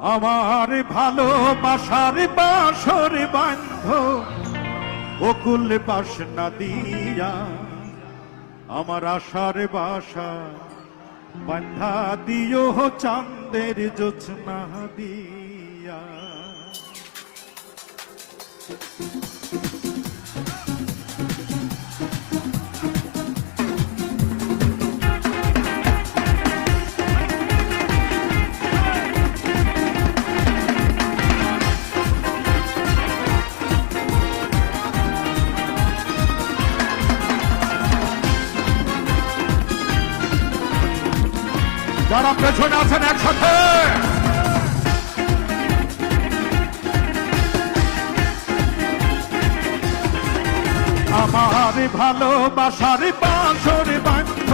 আমার ভালোবাসার বাসর বান্ধ বকুল বাস না দিয়া, আমার আশার বাসা বান্ধা দিও চাঁদের জোছনা দিয়া। যারা পেছনে আছেন একসাথে আমার ভালোবাসার বাসর বান্ধ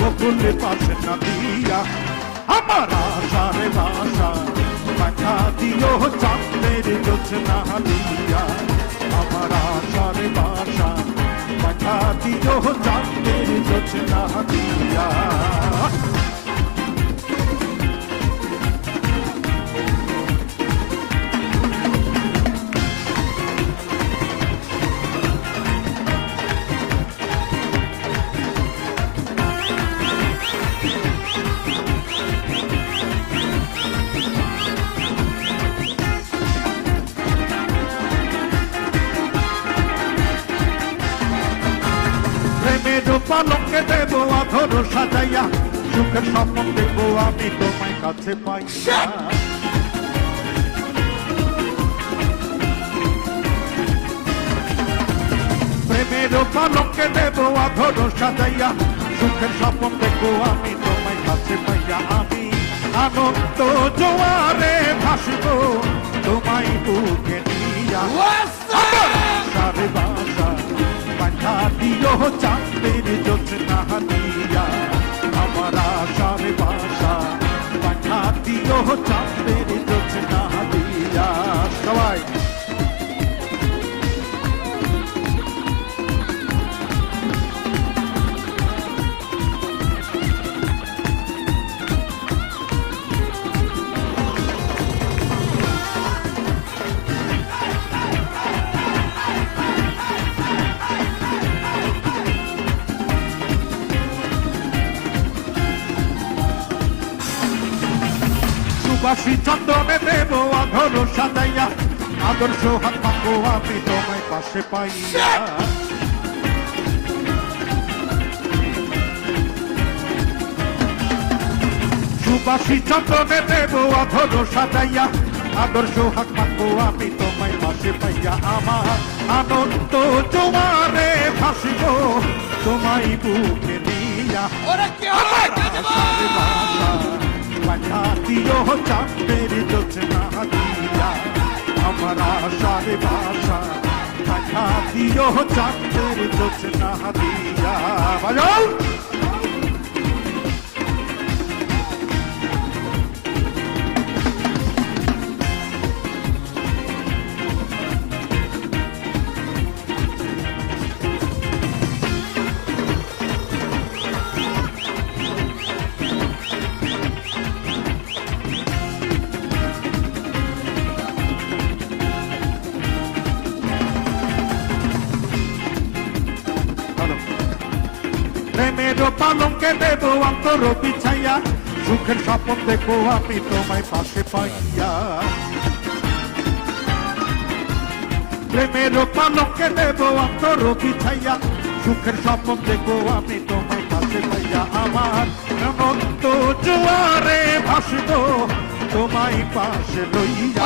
বকুল পাশে না দিয়া, আমার আশার বাসা বাঁধা দিও চাঁদের জোছনা দিয়া, আমার আশার বাসা বাঁধা দিও চাঁদের জোছনা দিয়া। পালঙ্কে দেব আধর সাজাইয়া, সুখের স্বপ্ন দেব আমি তোমায় কাছে পাইয়া। প্রেমের পালঙ্কে দেব আধর সাজাইয়া, সুখের স্বপ্ন দেব আমি তোমায় কাছে পাইয়া। আমি আনন্দ জোয়ারে ভাসব তোমায় বুকে নিয়া, সারে বাসা বাঁধা দিও চাঁদের জোছনা দিয়া, আমার আশার বাসা বাঁধা দিও চাঁদের জোছনা দিয়া। সবাই সুবাসী চন্দনে দেব আধর সাজাইয়া, আদর্শ হাত পাবো আমি তোমায় পাশে পাইয়া। সুবাসী চন্দনে দেব আধর সাজাইয়া, আদর্শ হাত পাবো আমি তোমায় পাশে পাইয়া। আমার আনন্দ জোয়ারে ভাসিব তোমায় বুকে নিয়া, বাঁধা দিও চাঁদের জোছনা দিয়া, আমার আশার বাসা বাঁধা দিও চাঁদের জোছনা দিয়া। বাজাও প্রেমের পালঙ্কে দেব অন্তর বিছাইয়া, সুখের স্বপ্ন দেখো আমি তোমায় পাশে পাইয়া। প্রেমের পালঙ্কে দেব অন্তর বিছাইয়া, সুখের স্বপ্ন দেখো আমি তোমায় পাশে পাইয়া। আমার অনন্ত জোয়ারে ভাসব তোমায় পাশে লইয়া,